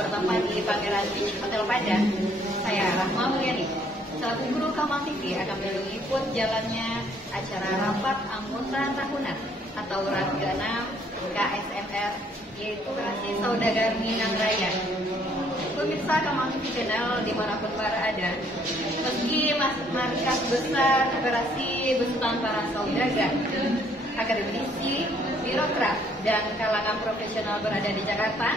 bertempat di Pangeran Beach Hotel Padang. Saya Rahma Mulyani, selaku guru Kamal TV akan meliput jalannya acara rapat anggota tahunan atau RAT ke-6 KSMR, yaitu Koperasi Saudagar Minang Raya. Pemirsa Kamal TV Channel dimanapun berada, meski markas besar Koperasi besutan para saudagar, akademisi, birokrat, dan kalangan profesional berada di Jakarta,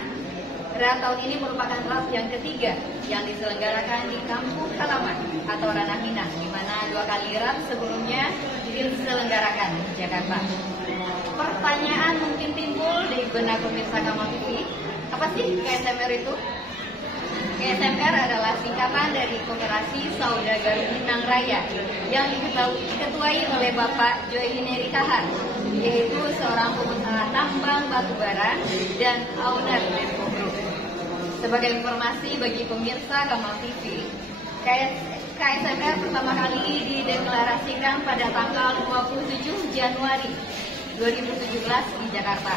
RAT tahun ini merupakan RAT yang ketiga yang diselenggarakan di kampung halaman atau Ranah Minang, di mana 2 kali RAT sebelumnya diselenggarakan di Jakarta. Pertanyaan mungkin timbul di benak pemirsa Kamal TV, apa sih KSMR itu? KSMR adalah singkatan dari Koperasi Saudagar Minang Raya yang diketuai oleh Bapak Joyineri Kahar, yaitu seorang pengusaha tambang batubara dan owner Menko Group. Sebagai informasi bagi pemirsa Kamal TV, KSMR pertama kali dideklarasikan pada tanggal 27 Januari 2017 di Jakarta.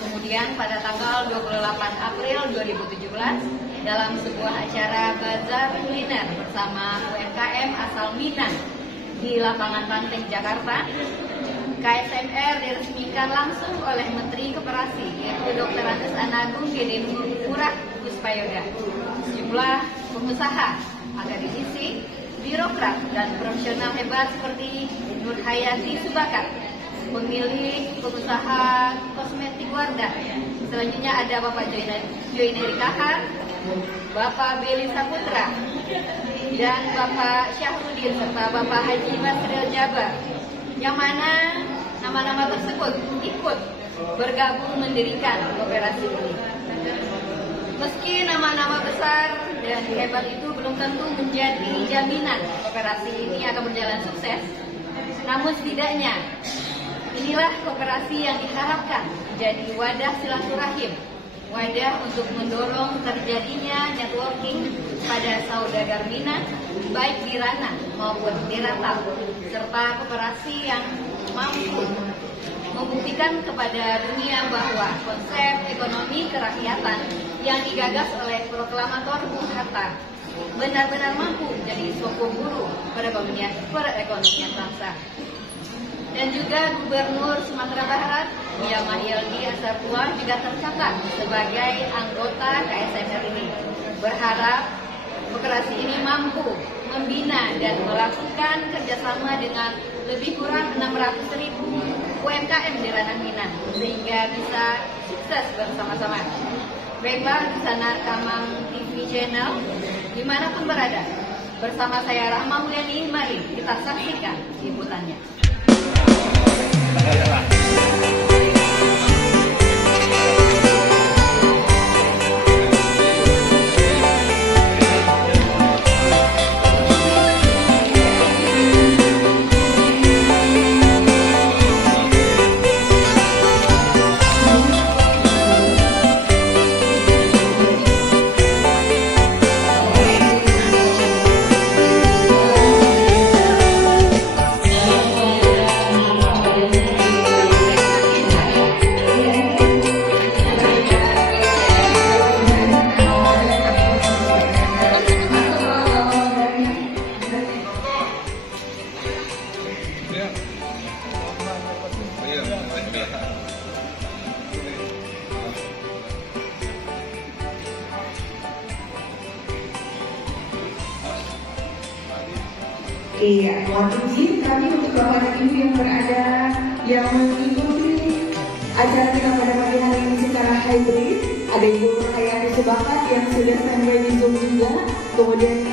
Kemudian pada tanggal 28 April 2017 dalam sebuah acara bazar kuliner bersama UMKM asal Minang di lapangan Banteng, Jakarta, KSMR diresmikan langsung oleh Menteri Koperasi, yaitu Dr. Andes Anagung Gede Murah Kuspayoga. Sejumlah pengusaha, akademisi, birokrat, dan profesional hebat seperti Nur Hayati Subakat, pemilik pengusaha kosmetik Wardah. Selanjutnya ada Bapak Joyineri Kahar, Bapak Beli Saputra, dan Bapak Syahrudin serta Bapak Haji Basril Jabar, yang mana nama-nama tersebut ikut bergabung mendirikan koperasi ini. Meski nama-nama besar dan hebat itu belum tentu menjadi jaminan koperasi ini akan berjalan sukses, namun setidaknya inilah koperasi yang diharapkan menjadi wadah silaturahim, wadah untuk mendorong terjadinya networking pada saudagar Minang, baik di ranah maupun di ratap, serta koperasi yang mampu membuktikan kepada dunia bahwa konsep ekonomi kerakyatan yang digagas oleh proklamator Bung Hatta benar-benar mampu menjadi sokong guru perekonomian bangsa. Dan juga Gubernur Sumatera Barat, Muhammad Yildi Asartua, juga tercatat sebagai anggota KSMR ini. Berharap koperasi ini mampu membina dan melakukan kerjasama dengan lebih kurang 600.000 UMKM di Ranah Minang, sehingga bisa sukses bersama-sama. Baiklah, di sana Kamal TV Channel, dimanapun berada, bersama saya Rahma Mulyani, mari kita saksikan liputannya. Iya, mohon izin kami untuk Bapak dan Ibu yang berada yang mengikuti acara kita pada pagi hari ini secara hybrid. Ada Ibu Hayati Subakat yang sudah standby di Zoom juga. Kemudian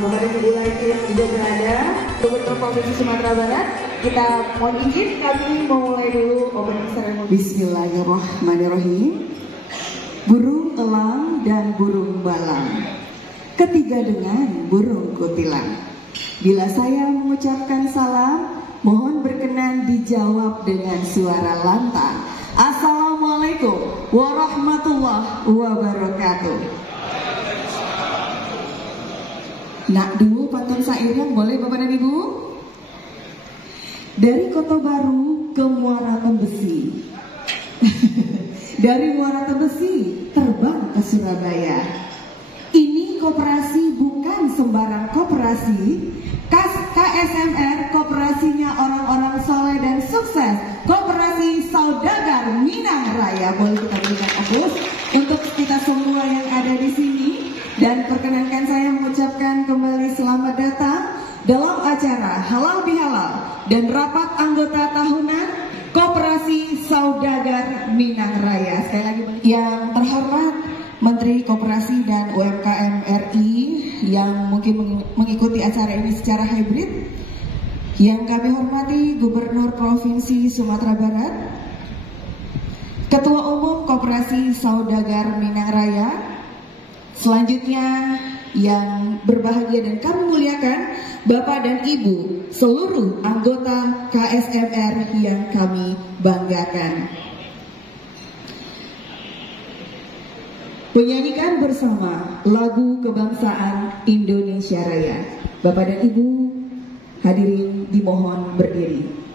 Bapak dan Ibu lainnya yang juga berada, Gubernur Provinsi Sumatera Barat. Kita mohon izin kami memulai dulu opening ceremony. Bismillahirrahmanirrahim. Burung elang dan burung balang, ketiga dengan burung kutilang. Bila saya mengucapkan salam, mohon berkenan dijawab dengan suara lantang. Assalamualaikum warahmatullahi wabarakatuh. Nak dulu pantun sairan boleh Bapak dan Ibu? Dari Kota Baru ke Muara Tembesi. Dari Muara Tembesi terbang ke Surabaya. Ini koperasi bukan sembarang koperasi. KSMR koperasinya orang-orang soleh dan sukses. Koperasi Saudagar Minang Raya. Boleh kita berikan aplaus untuk kita semua yang ada di sini. Dan perkenankan saya mengucapkan kembali selamat datang dalam acara Halal Bihalal dan rapat anggota tahunan Koperasi Saudagar Minang Raya. Sekali lagi yang terhormat Menteri Koperasi dan UMKM RI yang mungkin mengikuti acara ini secara hybrid, yang kami hormati Gubernur Provinsi Sumatera Barat, Ketua Umum Koperasi Saudagar Minang Raya, selanjutnya yang berbahagia dan kami muliakan Bapak dan Ibu seluruh anggota KSMR yang kami banggakan. Menyanyikan bersama lagu kebangsaan Indonesia Raya. Bapak dan Ibu hadirin dimohon berdiri.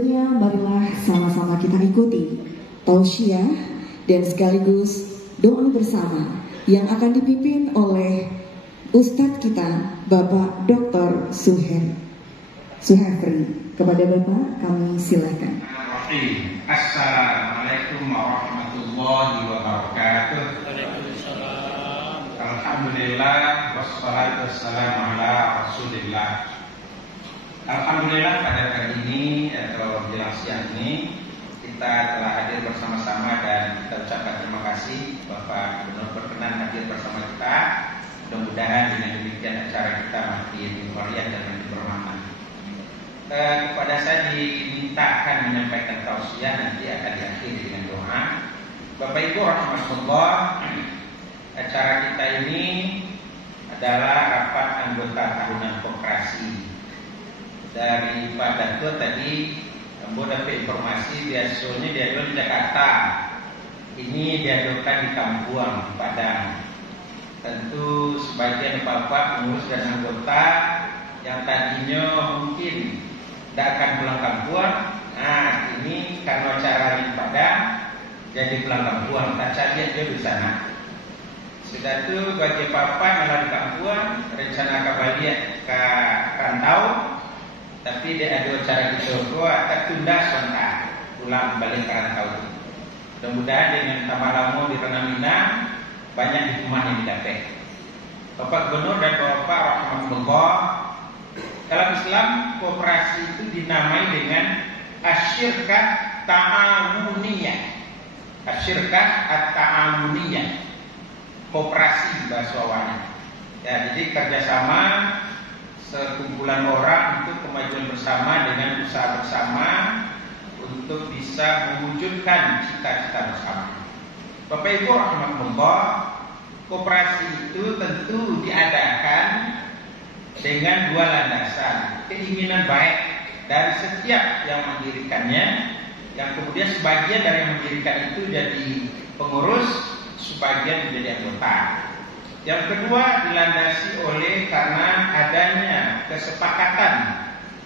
Selanjutnya marilah sama-sama kita ikuti tausiah dan sekaligus doa bersama yang akan dipimpin oleh Ustadz kita Bapak Dr. Suhefri. Kepada Bapak kami silakan. Assalamualaikum warahmatullahi wabarakatuh. Alhamdulillah wassalatu wassalamu ala Rasulillah. Alhamdulillah pada hari ini atau menjelang siang ini kita telah hadir bersama-sama dan kita ucapkan terima kasih Bapak Gubernur berkenan hadir bersama kita. Mudah-mudahan dengan demikian acara kita makin meriah dan makin bermakna. Kepada saya dimintakan menyampaikan tausiah, nanti akan diakhiri dengan doa. Bapak Ibu rahmatullah, acara kita ini adalah rapat anggota tahunan koperasi. Dari Pak Dato tadi dapat informasi biasanya diadakan di Jakarta, ini diadakan di Kampuang, Padang. Tentu sebagian bapak pengurus dan anggota yang tadinya mungkin tidak akan pulang Kampuang, nah ini karena acara di Padang jadi pulang Kampuang, tak cari dia di sana. Sudah itu bagi bapak yang di Kampuang rencana kembali ke Rantau, tapi dia ada acara di Solo tertunda sebentar pulang balik ke Rantau. Mudah-mudahan dengan tambah lama di Renamina banyak hukuman yang didapat. Bapak Gubernur dan Bapak rahmatullah, dalam Islam koperasi itu dinamai dengan asyirkat ta'awuniyah. Asyirkat at-ta'awuniyah, koperasi bahasa awalnya. Ya, jadi kerjasama sekumpulan orang untuk kemajuan bersama dengan usaha bersama untuk bisa mewujudkan cita-cita bersama. Bapak Ibu rahmatullah, koperasi itu tentu diadakan dengan dua landasan, keinginan baik dari setiap yang mendirikannya, yang kemudian sebagian dari yang mendirikan itu jadi pengurus, sebagian menjadi anggota. Yang kedua dilandasi oleh karena adanya kesepakatan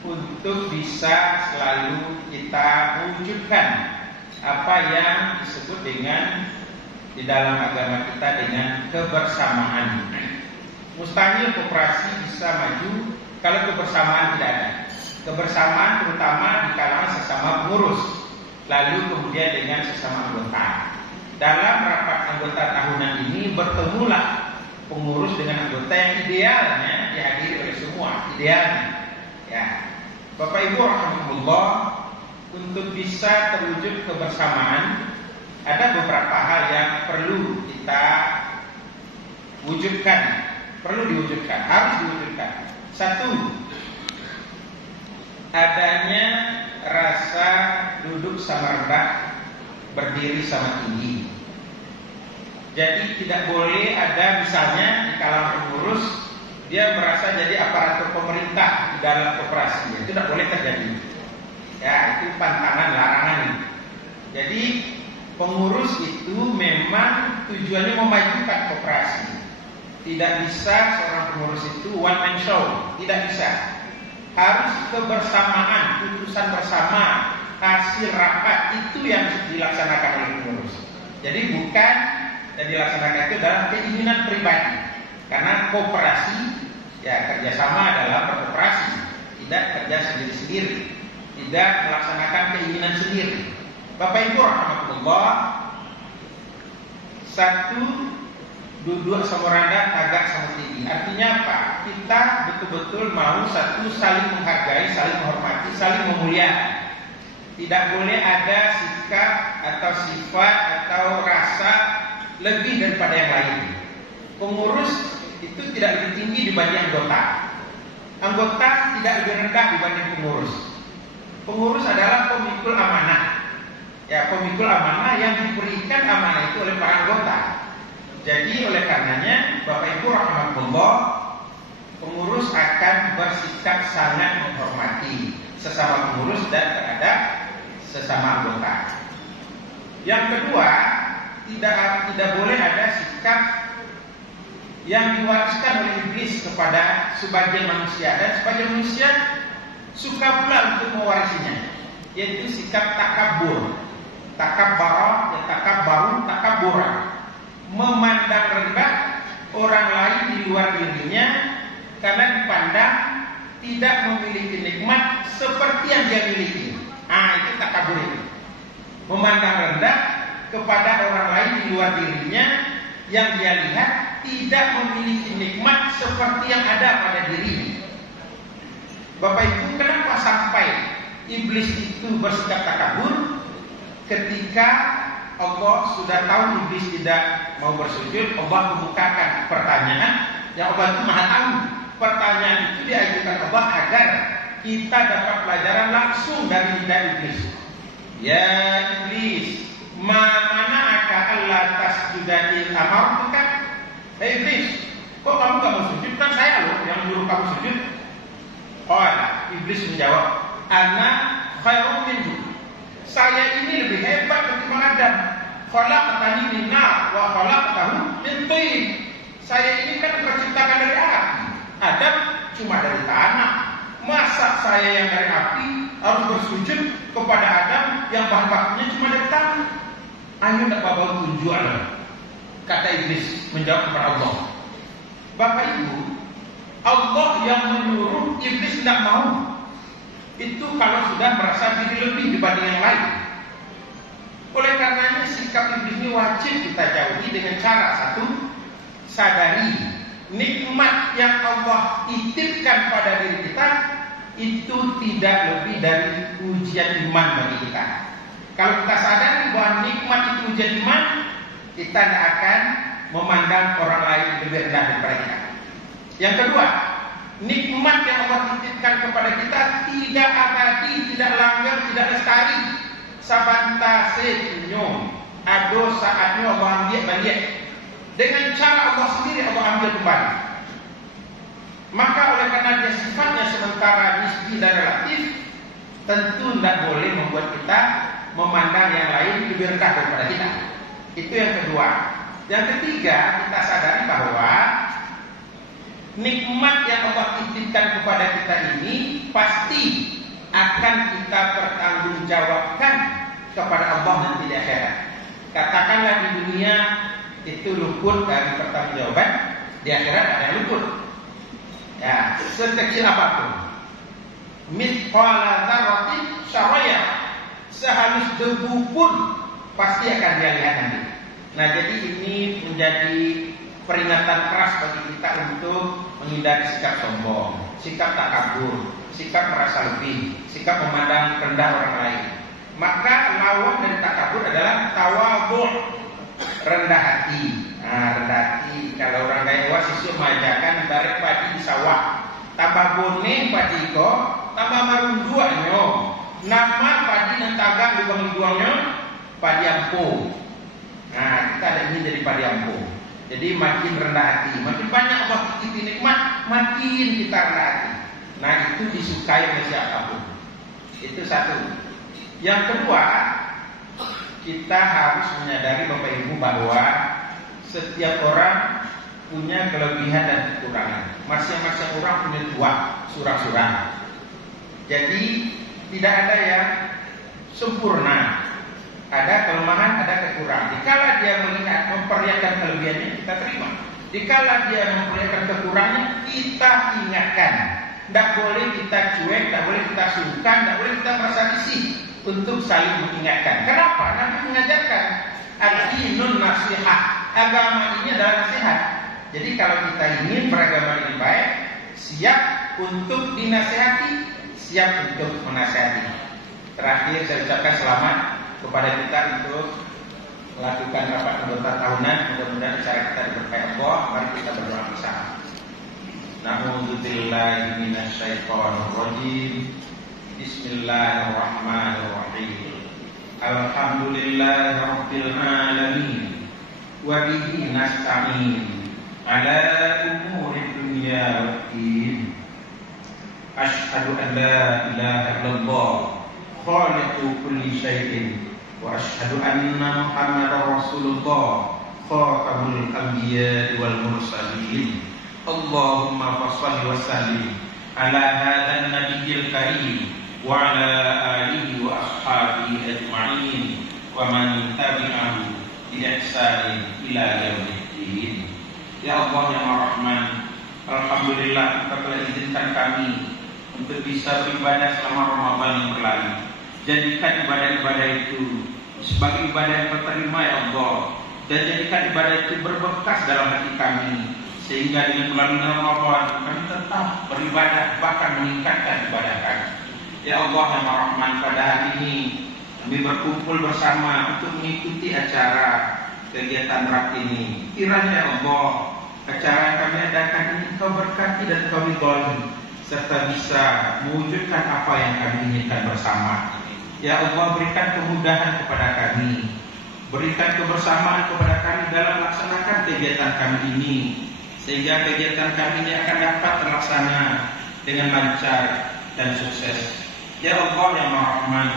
untuk bisa selalu kita wujudkan apa yang disebut dengan di dalam agama kita dengan kebersamaan. Mustahil koperasi bisa maju kalau kebersamaan tidak ada. Kebersamaan terutama di kalangan sesama pengurus, lalu kemudian dengan sesama anggota. Dalam rapat anggota tahunan ini bertemulah pengurus dengan anggota yang idealnya dihadiri oleh semua, idealnya. Ya, Bapak Ibu rahmatullah, untuk bisa terwujud kebersamaan ada beberapa hal yang perlu kita wujudkan, harus diwujudkan. Satu, adanya rasa duduk sama rendah, berdiri sama tinggi. Jadi tidak boleh ada misalnya di kalangan pengurus dia merasa jadi aparatur pemerintah di dalam koperasi, itu tidak boleh terjadi. Ya, itu pantangan, larangan. Jadi pengurus itu memang tujuannya memajukan koperasi. Tidak bisa seorang pengurus itu one man show, tidak bisa. Harus kebersamaan, putusan bersama, hasil rapat itu yang dilaksanakan oleh pengurus. Jadi bukan yang dilaksanakan itu dalam keinginan pribadi. Karena koperasi, ya kerjasama adalah berkoperasi, tidak kerja sendiri-sendiri, tidak melaksanakan keinginan sendiri. Bapak Ibu rahmatullah, satu, duduk sama rendah, tagak sama tinggi. Artinya apa? Kita betul-betul mau satu, saling menghargai, saling menghormati, saling memuliakan. Tidak boleh ada sikap atau sifat atau rasa lebih daripada yang lain. Pengurus itu tidak lebih tinggi dibanding anggota. Anggota tidak lebih rendah dibanding pengurus. Pengurus adalah pemikul amanah. Ya, pemikul amanah yang diberikan amanah itu oleh para anggota. Jadi oleh karenanya Bapak Ibu rahmatullah, pengurus akan bersikap sangat menghormati sesama pengurus dan terhadap sesama anggota. Yang kedua, tidak boleh ada sikap yang diwariskan oleh iblis kepada sebagian manusia, dan sebagian manusia suka pula untuk mewarisinya. yaitu sikap takabur. Takabbara, ya takabbaru, takabbura. Memandang rendah orang lain di luar dirinya karena dipandang tidak memiliki nikmat seperti yang dia miliki. Itu takabur itu. Memandang rendah kepada orang lain di luar dirinya yang dia lihat tidak memiliki nikmat seperti yang ada pada dirinya. Bapak Ibu, kenapa sampai iblis itu bersikap takabur? Ketika Allah sudah tahu iblis tidak mau bersujud, Allah membukakan pertanyaan yang Allah itu maha tahu. Pertanyaan itu diajukan Allah agar kita dapat pelajaran langsung dari lidah iblis. Ya iblis, mana'aka alla tasjuda il amartuka? Hei iblis, kok kamu gak mau sujud? Kan saya loh yang nyuruh kamu sujud. Iblis menjawab, ana khairun minhu. Saya ini lebih hebat ketimbang Adam. Khalaqtani min nar wa khalaqtahu min tin. Saya ini kan terciptakan dari api. Adam cuma dari tanah. Masa saya yang dari api harus bersujud kepada Adam yang bahan bakunya cuma dari tanah? Ayo nak bawa tunjuk Allah. Kata iblis menjawab kepada Allah. Bapak Ibu, Allah yang menyuruh, iblis tidak mau. Itu kalau sudah merasa diri lebih dibanding yang lain. Oleh karenanya sikap iblis ini wajib kita jauhi dengan cara satu, sadari nikmat yang Allah titipkan pada diri kita itu tidak lebih dari ujian iman bagi kita. Kalau kita sadari bahwa nikmat itu ujian iman, kita tidak akan memandang orang lain lebih rendah daripada kita. Yang kedua, nikmat yang Allah titipkan kepada kita tidak abadi, tidak langgeng, tidak lestari. Sabanta senyum, ado saatnya Allah ambil balik. Dengan cara Allah sendiri Allah ambil kembali. Maka oleh karena dia sifatnya sementara nisbi dan relatif, tentu tidak boleh membuat kita memandang yang lain lebih rendah daripada kita. Itu yang kedua. Yang ketiga, kita sadari bahwa nikmat yang Allah titipkan kepada kita ini pasti akan kita pertanggungjawabkan kepada Allah nanti di akhirat. Katakanlah di dunia itu luput dari pertanggungjawaban, di akhirat ada yang luput. Ya, sekecil apapun. Mithqala dzarratin syaraya, sehalus debu pun pasti akan dia lihat nanti. Nah, jadi ini menjadi peringatan keras bagi kita untuk menghindari sikap sombong, sikap takabur, sikap merasa lebih, sikap memandang rendah orang lain. Maka lawan dari takabur adalah tawadhu', rendah hati. Rendah hati. Kalau orang kaya siswa majakan barek padi di sawah, tambah boning padi ko, tambah marunduannya, nama padi nentaga lubang duangnya padi ampuh. Kita ada ini jadi padi ampuh. Jadi makin rendah hati, makin banyak Allah titip nikmat, makin kita rendah hati. Nah, itu disukai oleh siapapun. Itu satu. Yang kedua, kita harus menyadari Bapak Ibu bahwa setiap orang punya kelebihan dan kekurangan. Masing-masing orang punya dua surah-surah. Jadi tidak ada yang sempurna. Ada kelemahan, ada kekurangan. Dikala dia melihat memperlihatkan kelebihannya, kita terima. Dikala dia memperlihatkan kekurangannya, kita ingatkan. Tidak boleh kita cuek, tidak boleh kita sungkan, tidak boleh kita merasa risih untuk saling mengingatkan. Kenapa? Nabi mengajarkan ad-dinun nasihat. Agama ini adalah nasihat. Jadi kalau kita ingin beragama dengan baik, siap untuk dinasihati, siap untuk menasihati. Terakhir saya ucapkan selamat kepada kita untuk melakukan rapat anggota tahunan. Mudah-mudahan acara kita diberkahi Allah. Mari kita berdoa bersama. Na'udzubillahi minasyaitonir rajim. Bismillahirrahmanirrahim. Alhamdulillahirabbil alamin. Wa bihi nasta'in ala umuri dunya waddin. Asyhadu an la ilaha illallah khaliqu kulli syai'in wa asyhadu anna Muhammadar Rasulullah khatamul anbiya wal mursalin. Allahumma shalli wa sallim ala hadzal nabiyil karim wa ala alihi wa ashabihi ajma'in wa man tabi'ahu bi ihsanin ila yaumiddin. Ya Allah yang Rahman, alhamdulillah Engkau telah izinkan kami untuk bisa beribadah selama Ramadan yang berlalu. Jadikan ibadah-ibadah itu sebagai ibadah yang terterima ya Allah, dan jadikan ibadah itu berbekas dalam hati kami, sehingga dengan berlalunya Ramadan kami tetap beribadah, bahkan meningkatkan ibadah kami. Ya Allah yang Rahman, pada hari ini kami berkumpul bersama untuk mengikuti acara kegiatan RAP ini. Kiranya Allah, acara yang kami adakan ini Engkau berkati dan Engkau ridhoi, serta bisa mewujudkan apa yang kami inginkan bersama. Ya Allah, berikan kemudahan kepada kami, berikan kebersamaan kepada kami dalam melaksanakan kegiatan kami ini, sehingga kegiatan kami ini akan dapat terlaksana dengan lancar dan sukses. Ya Allah yang Rahman,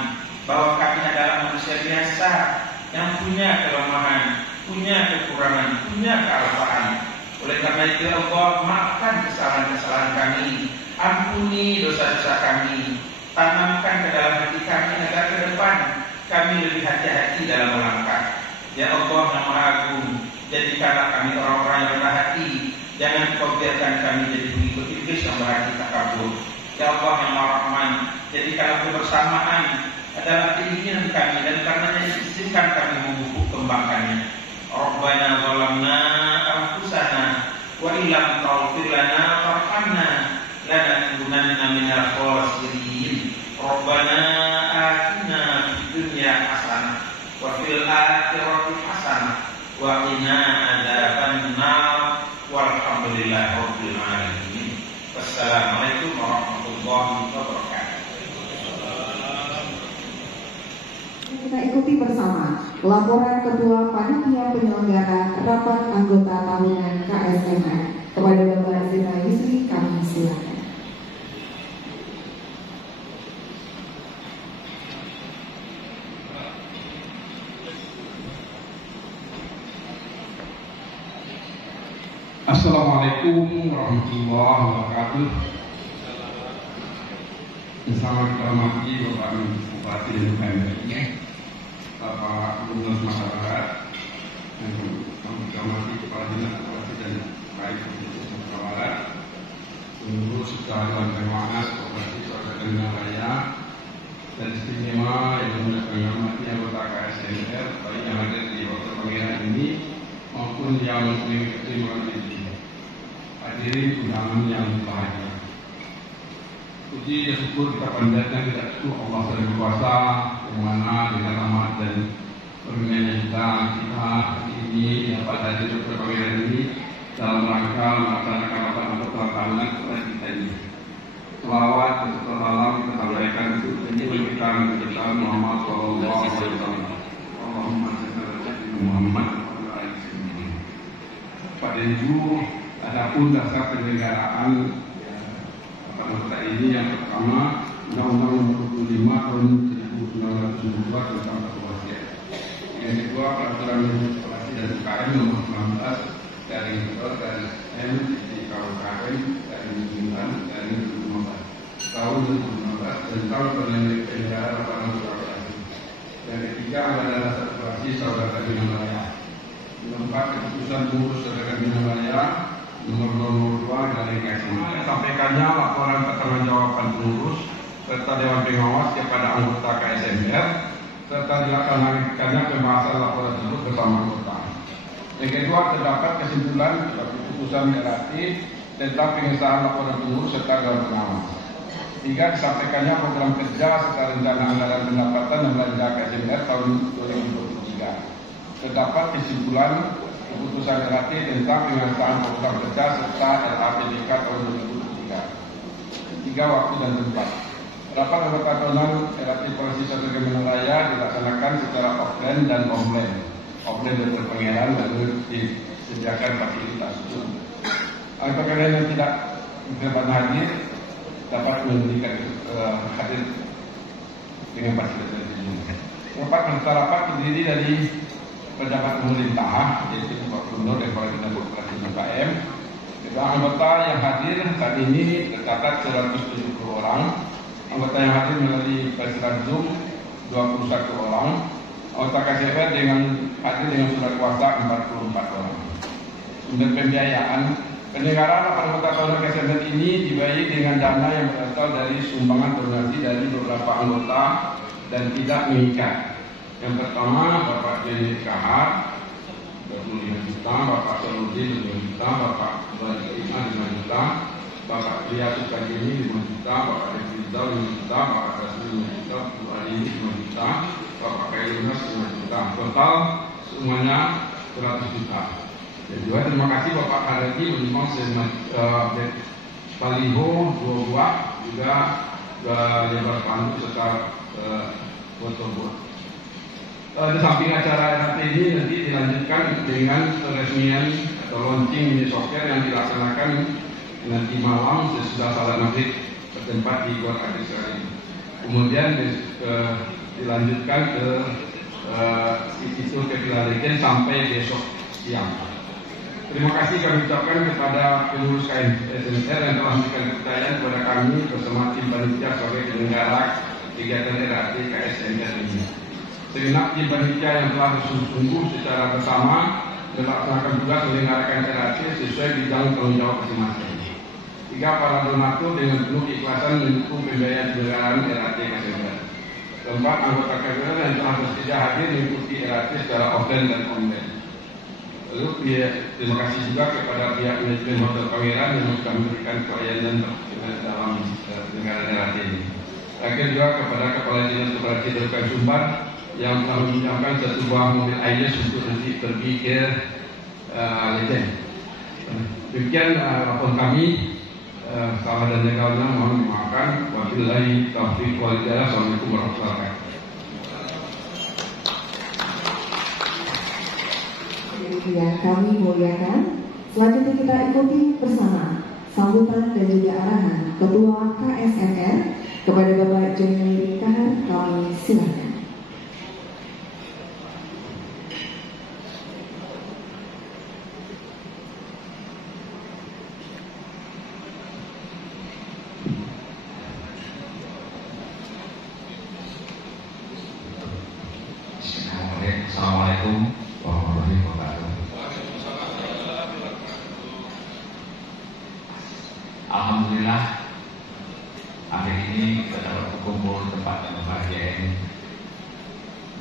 bahwa kami adalah manusia biasa yang punya kelemahan, punya kekurangan, punya kealpaan. Oleh karena itu ya Allah, maafkan kesalahan-kesalahan kami, ampuni dosa-dosa kami, tanamkan ke dalam hati kami agar ke depan kami lebih hati-hati dalam melangkah. Ya Allah yang Maha Agung, jadikanlah kami orang-orang yang rendah hati, jangan Kau biarkan kami jadi pengikut iblis yang berhati takabur. Ya Allah yang Maha Rahman, jadikanlah kebersamaan adalah keinginan kami, dan karenanya izinkan kami memupuk kembangkannya. Rabbana zalamna anfusana wa illam taghfir lana warhamna lanakunanna minal khasirin. Rabbana atina fid dunya hasanah wa fil akhirati hasanah wa qina adzabannar. Walhamdulillahi rabbil alamin. Wassalamualaikum warahmatullahi wabarakatuh. Kita ikuti bersama laporan Ketua Panitia Penyelenggara Rapat Anggota Tahunan KSMR. Kepada Bapak Zina Yusri, kami silakan. Assalamualaikum warahmatullahi wabarakatuh. Bersama kita hormati Bapak Bupati dan Bapak Gubernur Sumatera Barat, dan kami hormati Kepala Dinas Bupati dan Rakyat Sumatera Barat, seluruh secara Dewan Perwakilan Provinsi Sulawesi Raya, dan istimewa yang menghormati anggota KSMR, baik yang ada di Hotel Pangeran ini maupun yang mengikuti melalui hadirin undangan yang berbahagia. Puji dan syukur kita panjatkan tidak cukup Allah Subhanahu wa Ta'ala, yang mana dengan rahmat dan permintaan kita hari ini dapat hadir ke Pangeran ini dalam rangka melaksanakan rapat anggota tahunan kita ini. Selawat dan salam kita sampaikan untuk penyelidikan kita Muhammad Sallallahu Alaihi Wasallam. Allahumma salli ala Muhammad. Pada itu, adapun dasar penyelenggaraan anggota ini yang pertama Undang-Undang Nomor 25 Tahun 1992 tentang Kepolisian. Yang kedua Peraturan Legislasi dan UKM Nomor 19 dari M di KUKM dari 9 dari 2015 tahun 2015 tentang penyelenggaraan rapat anggota. Yang ketiga adalah dasar regulasi saudara bina raya. Keempat, keputusan pengurus saudara bina raya nomor 2 dari KSMR. Sampaikannya laporan pertanggungjawaban pengurus serta Dewan Pengawas kepada anggota KSMR, serta dilaksanakannya pembahasan laporan tersebut bersama anggota. Yang kedua, terdapat kesimpulan keputusan RAT tentang pengesahan laporan pengurus serta Dewan Pengawas. Tiga, disampaikannya program kerja serta rencana anggaran pendapatan dan belanja KSMR tahun 2023. Terdapat kesimpulan keputusan RAT tentang pengesahan program kerja serta RAPBK tahun 2023. Tiga, waktu dan tempat. Rapat anggota tahunan RAT Provinsi Sulawesi Raya dilaksanakan secara offline dan online. Offline dan berpengeran lalu disediakan fasilitas. Anggota yang tidak dapat hadir dapat memberikan hadir dengan fasilitas ini. Rapat terdiri dari pejabat pemerintah, yaitu Pak Gubernur dan Kepala Dinas Koperasi UKM. Anggota yang hadir saat ini tercatat 170 orang. anggota yang hadir melalui pelaksanaan Zoom 21 orang, anggota KSMR dengan hadir dengan surat kuasa 44 orang. Untuk pembiayaan, penyelenggaraan rapat anggota tahunan KSMR ini dibayar dengan dana yang berasal dari sumbangan donasi dari beberapa anggota dan tidak mengikat. Yang pertama, Bapak Jenny Kahar 25 juta, Bapak Saludin 5 juta, Bapak Balik Ima 5 juta, Bapak Ria Sukajini 5 juta, Bapak Devizal 5 juta, Bapak Dasmi 5 juta, Bu Adini 5 juta, Bapak Kailunas 5 juta. Total semuanya 100 juta. Dan juga terima kasih Bapak Haradi menyumbang baliho 2 buah, juga lebar pandu serta foto. Di samping acara RAT ini nanti dilanjutkan dengan peresmian atau launching mini soccer yang dilaksanakan nanti malam sesudah salat maghrib bertempat di Gor Adis ini. Kemudian dilanjutkan ke situ ke Pilaleken sampai besok siang. Terima kasih kami ucapkan kepada pengurus KSMR yang telah memberikan kepercayaan kepada kami bersama tim panitia sebagai penyelenggara kegiatan RAT KSMR ini. Segenap tim panitia yang telah bersungguh-sungguh secara bersama melaksanakan tugas menyelenggarakan RAT sesuai bidang tanggung jawab masing-masing. 3, para donatur dengan penuh keikhlasan mendukung pembiayaan penyelenggaraan RAT KSMR. 4, anggota KSMR yang telah bersedia hadir mengikuti RAT secara offline dan online. Lalu terima kasih juga kepada pihak manajemen Hotel Pangeran yang sudah memberikan pelayanan dalam penyelenggaraan RAT ini. Terakhir juga kepada Kepala Dinas Koperasi Terbuka Sumbar yang telah meminjamkan satu buah mobil Ailes untuk nanti pergi ke Leten. Demikian laporan kami. Salah dan legalnya mohon dimaafkan. Wabillahi taufiq wal hidayah. Assalamualaikum warahmatullahi wabarakatuh. Yang kami muliakan, selanjutnya kita ikuti bersama sambutan dan juga arahan Ketua KSMR kepada Bapak Jenny Kahar. Kami silakan. Assalamualaikum warahmatullahi wabarakatuh. Alhamdulillah, akhir ini kita dapat berkumpul di tempat yang berbahagia ini.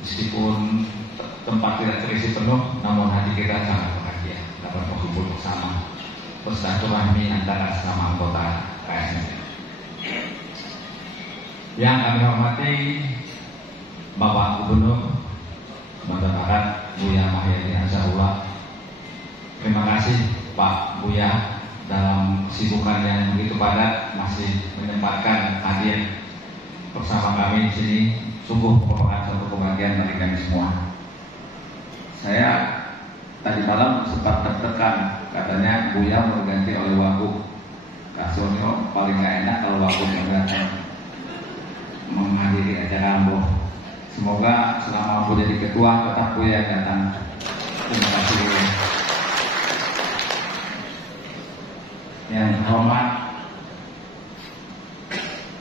Meskipun tempat tidak terisi penuh, namun hati kita sangat bahagia dapat berkumpul bersama, bersilaturahmi antara sesama anggota KSMR. Yang kami hormati Bapak Gubernur Sumatera Barat, Buya Mahyadi Ansarullah. Terima kasih Pak Buya, dalam kesibukan yang begitu padat masih menyempatkan hadir bersama kami di sini. Sungguh merupakan suatu kebahagiaan bagi kami semua. Saya tadi malam sempat tertekan, katanya Buya mau ganti oleh Wagub. Kasurnya paling gak enak kalau Wagub yang menghadiri acara Ambo. Semoga selama aku jadi ketua tetap Buya datang. Terima kasih. Yang terhormat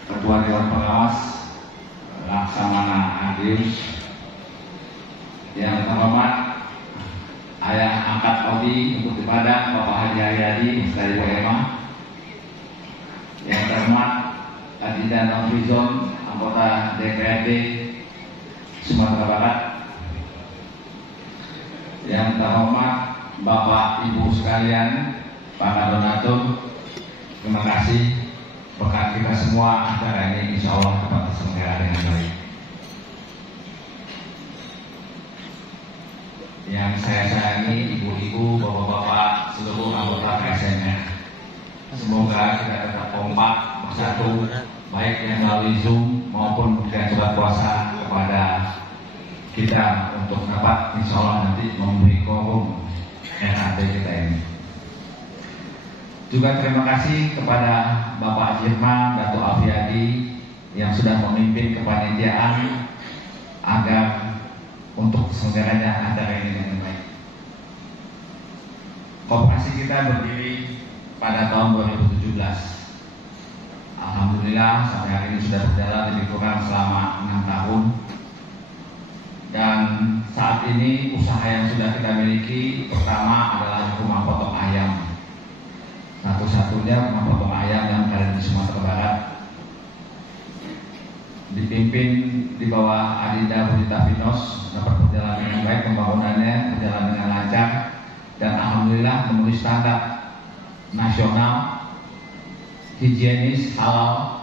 Ketua Dewan Pengawas Laksamana Adius, yang terhormat Ayah Angkat Odi untuk di Padang Bapak Haji Haryadi dari WMA, yang terhormat Ajudan Nafrizon anggota DPRD Sumatera Barat, yang terhormat Bapak Ibu sekalian, para donatur, terima kasih. Berkat kita semua acara ini insya Allah dapat terselenggara dengan baik. Yang saya sayangi ibu-ibu, bapak-bapak, seluruh anggota KSMR, semoga kita tetap kompak bersatu, baik yang melalui Zoom maupun dengan surat kuasa kepada kita untuk dapat insya Allah nanti memberi quorum RAT kita ini. Juga terima kasih kepada Bapak Jirma Dato' Alfiadi yang sudah memimpin kepanitiaan agar untuk terselenggaranya acara ini dengan baik. Koperasi kita berdiri pada tahun 2017. alhamdulillah sampai hari ini sudah berjalan lebih kurang selama 6 tahun. Dan saat ini usaha yang sudah kita miliki pertama adalah rumah potong ayam. Satu-satunya rumah potong ayam yang ada di Sumatera Barat. Dipimpin di bawah Adinda Budita Finos, dapat berjalan dengan baik pembangunannya, berjalan dengan lancar dan alhamdulillah memenuhi standar nasional, higienis, halal.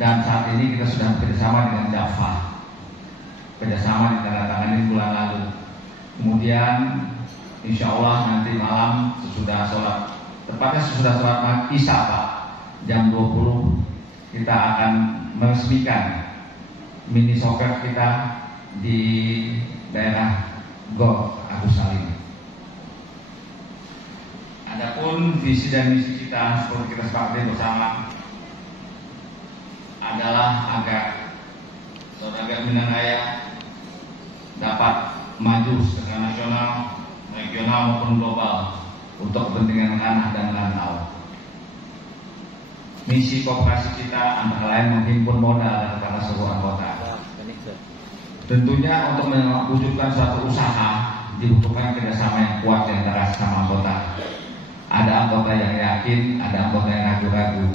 Dan saat ini kita sudah bekerjasama dengan Java. Kerjasama ditandatangani bulan lalu. Kemudian insya Allah nanti malam sesudah sholat, tepatnya sesudah sholat Isya Pak, jam 20 kita akan meresmikan mini soccer kita di daerah Gor Agus Salim. Adapun visi dan misi kita seperti kita sepakati bersama adalah agar Saudagar Minang Raya dapat maju secara nasional, regional maupun global untuk kepentingan tanah dan rantau. Misi koperasi kita antara lain menghimpun modal kepada seluruh anggota. Tentunya untuk mewujudkan suatu usaha dibutuhkan kerjasama yang kuat di antara sesama anggota. Ada anggota yang yakin, ada anggota yang ragu-ragu.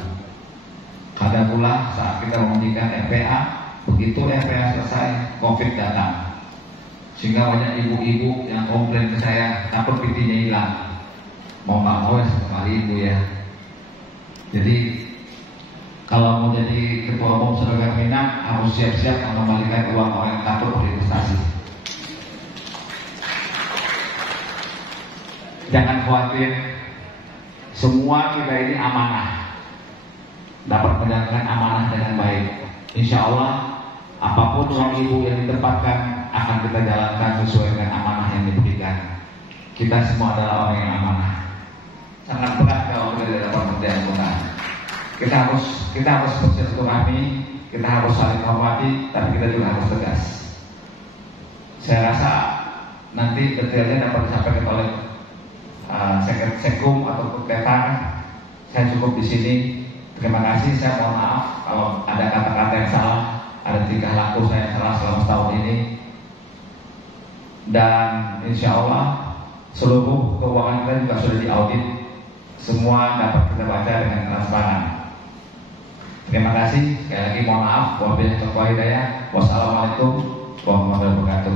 Kadang pula saat kita memberikan RPA, begitu RPA selesai, COVID datang. Sehingga banyak ibu-ibu yang komplain ke saya, takut PT-nya hilang. Mau nggak mau ya sekali ibu ya. Jadi kalau mau jadi ketua umum Saudagar Minang harus siap-siap mengembalikan uang orang yang takut berinvestasi. Jangan khawatir, semua kita ini amanah, dapat menjalankan amanah dengan baik. Insya Allah apapun uang ibu yang ditempatkan akan kita jalankan sesuai dengan amanah yang diberikan. Kita semua adalah orang yang amanah. Sangat berat kalau kita dapat menjadi amanah. Kita harus bersilaturahmi, kita harus saling menghormati, tapi kita juga harus tegas. Saya rasa nanti detailnya dapat disampaikan oleh Sekum atau Ketar. Saya cukup di sini. Terima kasih. Saya mohon maaf kalau ada kata-kata yang salah, ada tingkah laku saya yang salah selama setahun ini. Dan insya Allah seluruh keuangan kita juga sudah diaudit, semua dapat kita baca dengan transparan. Terima kasih. Sekali lagi mohon maaf. Wassalamualaikum warahmatullahi wabarakatuh.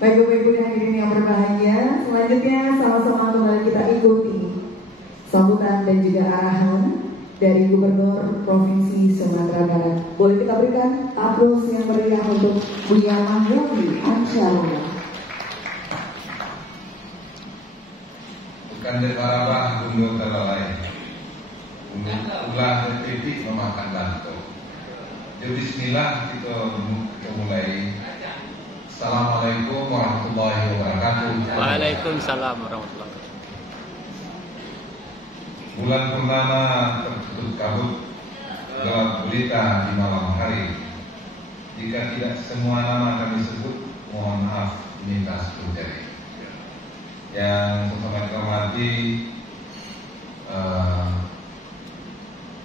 Baik Bapak Ibu dan hadirin yang berbahagia, selanjutnya sama-sama kembali kita ikuti sambutan dan juga arahan dari Gubernur Provinsi Sumatera Barat. Boleh kita berikan aplaus yang meriah untuk Buya Mahyati Ansarullah. Bukan dekarabah gunung telalai, ulah titik memakan danto. Jadi bismillah kita mulai. Assalamualaikum warahmatullahi wabarakatuh. Waalaikumsalam warahmatullahi wabarakatuh. Bulan purnama tertutup kabut, gelap gulita di malam hari. Jika tidak semua nama kami sebut, mohon maaf, minta terjadi. Yang saya hormati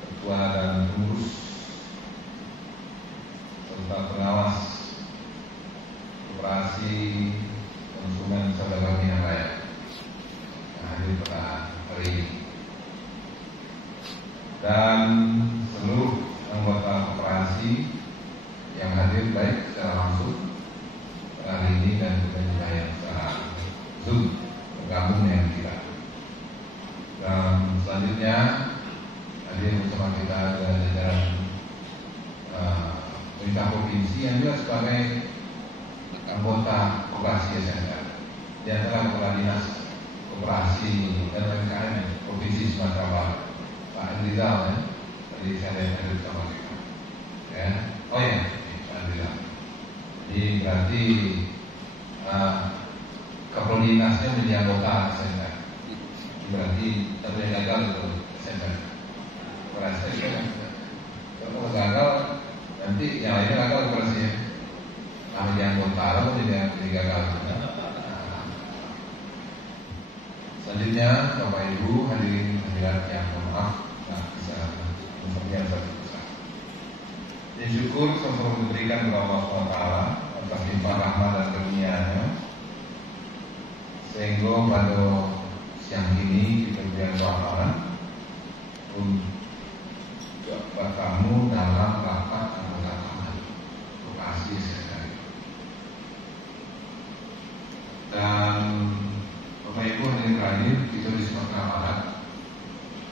Ketua dan Pengurus serta pengawas Koperasi Konsumen Saudagar Minang Raya yang hadir pada hari ini, dan seluruh anggota koperasi yang hadir baik secara langsung hari ini dan juga yang secara Zoom bergabung dengan kita. Dan selanjutnya hadir bersama kita dari jajaran pemerintah provinsi yang juga sebagai anggota koperasi SMK, di antara Kepala Dinas Koperasi dan UMKM Provinsi Sumatera Barat, Pak Endrizal ya. Tadi saya ada bersama kita. Ya. Oh ya, Pak Endrizal. Jadi berarti Kepala Dinasnya menjadi anggota SMK. Berarti terjadi gagal itu SMK. Koperasi kan. Kalau gagal nanti yang lainnya gagal koperasinya. Kami yang anggota menjadi gagal. Selanjutnya Bapak Ibu hadirin hadirat yang mohon maaf bisa yang besar. Ya syukur semua diberikan kepada Allah SWT atas limpah rahmat dan karunia-Nya, sehingga pada siang ini kita berikan doa untuk bertemu dalam rapat anggota taman Koperasi sekali. Dan Bapak Ibu hadirin terakhir, kita di Sumatera Barat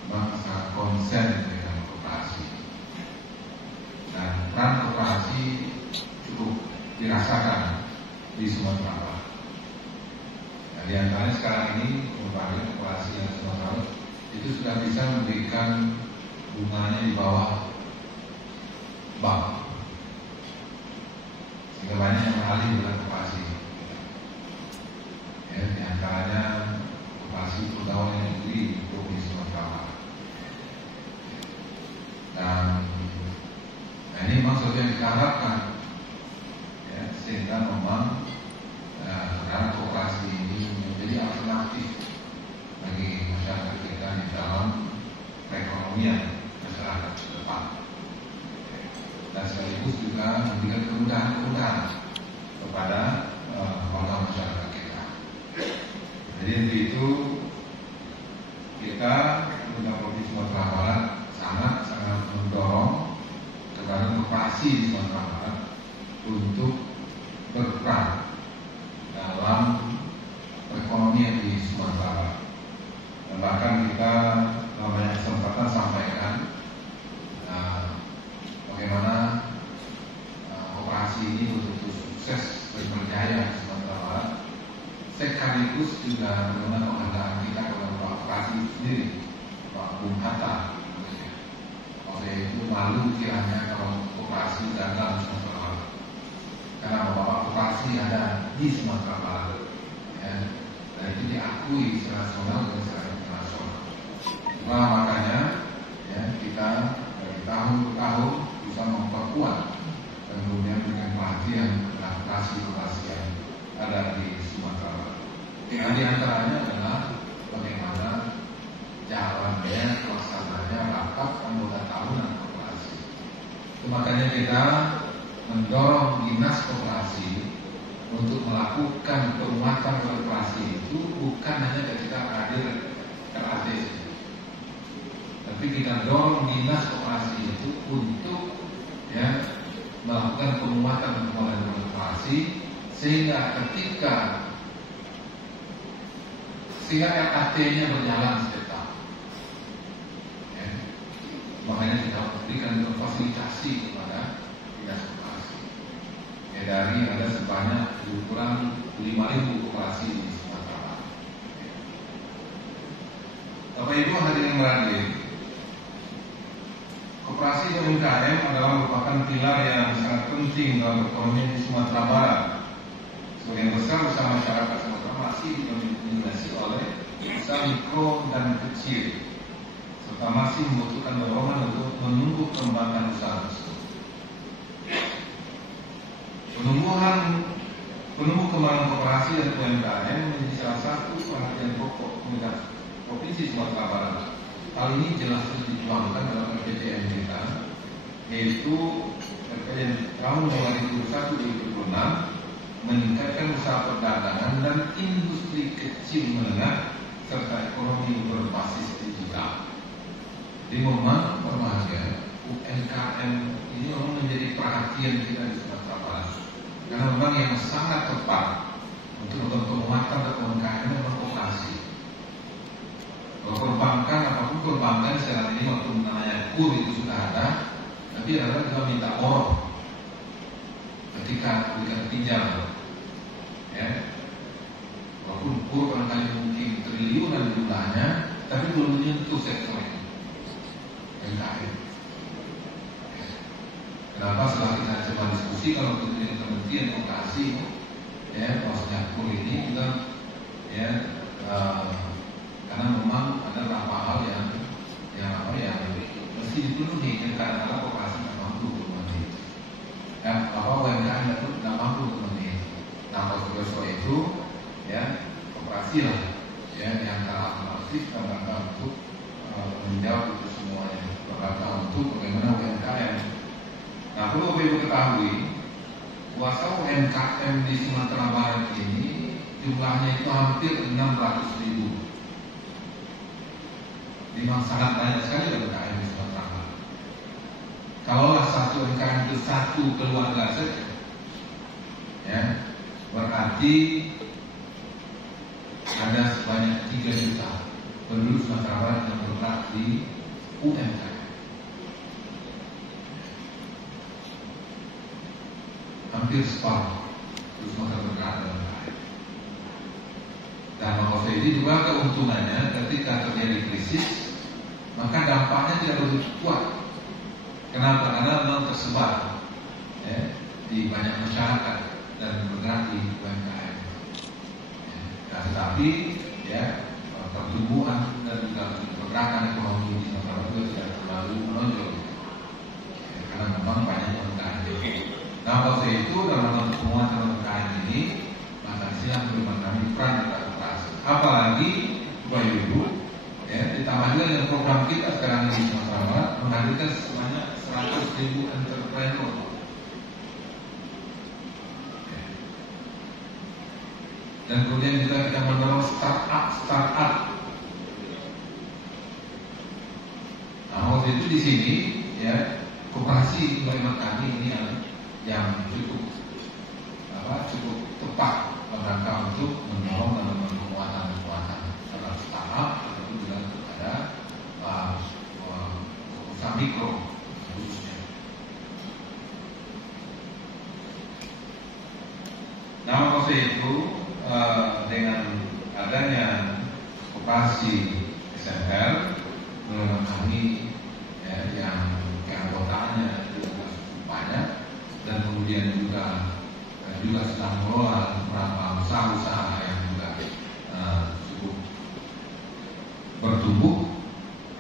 bangsa konsen dengan koperasi, dan peran koperasi cukup dirasakan di Sumatera Barat. Nah, di antaranya sekarang ini merupakan koperasi yang Sumatera Barat itu sudah bisa memberikan bunganya di bawah bank, sehingga banyak yang beralih dengan koperasi. Ya, di antaranya koperasi pegawai negeri di Sumatera Barat. Dan ini maksudnya yang kita harapkan, ya, sehingga memang dalam koperasi ini menjadi alternatif bagi masyarakat kita di dalam perekonomian masyarakat ke depan, dan sekaligus juga memberikan kemudahan-kemudahan kepada warga masyarakat kita. Jadi untuk itu kita pemerintah Provinsi Sumatera Barat sangat mendorong kepada koperasi di Sumatera Barat untuk berperan dalam perekonomian di Sumatera Barat. Dan bahkan kita namanya kesempatan sampaikan bagaimana koperasi ini betul-betul sukses dan berjaya di Sumatera Barat, sekaligus juga bagaimana penghargaan kita kepada koperasi sendiri, Pak Bung Hatta. Oleh itu malu kiranya kalau koperasi gagal di Sumatera Barat, karena bapak koperasi ada di Sumatera Barat, ya, dan itu diakui secara nasional dan secara internasional. Nah, makanya ya, kita dari tahun ke tahun bisa memperkuat dan kemudian memberikan perhatian kepada koperasi yang ada di Sumatera Barat. Yang di antaranya adalah bagaimana jalannya pelaksananya rapat anggota tahunan koperasi. Itu makanya kita mendorong dinas koperasi untuk melakukan penguatan koperasi itu bukan hanya ketika hadir RAT, tapi kita dorong dinas koperasi itu untuk ya melakukan penguatan koperasi sehingga ketika RAT-nya berjalan setiap tahun. Ya. Makanya kita berikan fasilitasi kepada dinas koperasi. Ya, dari ada sebanyak kurang 5.000 koperasi di Sumatera Barat. Bapak Ibu hadirin berbahagia, koperasi UMKM adalah merupakan pilar yang sangat penting dalam perekonomian di Sumatera Barat. Sebagian besar usaha masyarakat Sumatera masih didominasi oleh usaha mikro dan kecil, serta masih membutuhkan dorongan untuk menumbuh kembangkan usaha tersebut. Penumbuh kembang koperasi dan UMKM menjadi salah satu perhatian pokok pemerintah Provinsi Sumatera Barat. Hal ini jelas dijuangkan dalam RPJM kita, yaitu RPJM tahun 2021-2026 meningkatkan usaha perdagangan dan industri kecil menengah serta ekonomi berbasis digital. Jadi memang berbahagia UMKM ini memang menjadi perhatian kita di Sumatera Barat, karena memang yang sangat tepat untuk melakukan penguatan UMKM memang koperasi. Kalau perbankan apapun perbankan sekarang ini waktu namanya KUR itu sudah ada, tapi adalah kita minta borong ketika pinjam, ya. Walaupun KUR barangkali mungkin triliunan jumlahnya, tapi belum menyentuh sektor ini. Kenapa setelah kita coba diskusi kalau kemudian Kementerian Koperasi, ya, maksudnya KUR ini kita, ya, karena memang ada beberapa hal yang mesti dipenuhi karena koperasi tidak mampu untuk memenuhi. Ya, UMKM pun tidak mampu untuk memenuhi. Nah, soal itu, ya, koperasi lah, ya, yang alternatif dalam rangka untuk menjawab itu semuanya. berkata untuk bagaimana UMKM. Nah, perlu Bapak Ibu ketahui, kuasa UMKM di Sumatera Barat ini jumlahnya itu hampir 600.000. Memang sangat banyak sekali UMKM di Sumatera Barat. Kalaulah satu UMKM itu satu keluarga saja, ya, berarti ada sebanyak 3 juta penduduk Sumatera Barat yang bergerak di UMKM. Hampir separuh Sumatera bergerak dalam UMKM. Dan maka ini juga keuntungannya ketika terjadi krisis, maka dampaknya tidak begitu kuat. Kenapa? Karena memang tersebar, ya, di banyak masyarakat dan bergerak di UMKM. Ya, nah, tetapi ya, pertumbuhan dan juga pergerakan ekonomi di Sumatera Barat tidak terlalu menonjol, ya, karena memang banyak UMKM. Nah, waktu itu dalam penguatan UMKM ini, maka siang beriman kami peran koperasi. Apalagi Bapak Ibu, ya, ditambah dengan program kita sekarang di Sumatera Barat menghadirkan sebanyak 100.000 entrepreneur. Dan kemudian juga kita mendorong startup. Nah, waktu itu di sini, ya, koperasi beriman kami ini yang cukup tepat dalam untuk mendorong dan penguatan terhadap startup, ataupun juga kepada usaha mikro khususnya. Nah, waktu itu dengan adanya koperasi SMR menurut kami, ya, yang keanggotaannya juga cukup banyak, dan kemudian juga sedang mengelola beberapa usaha-usaha yang juga cukup bertumbuh,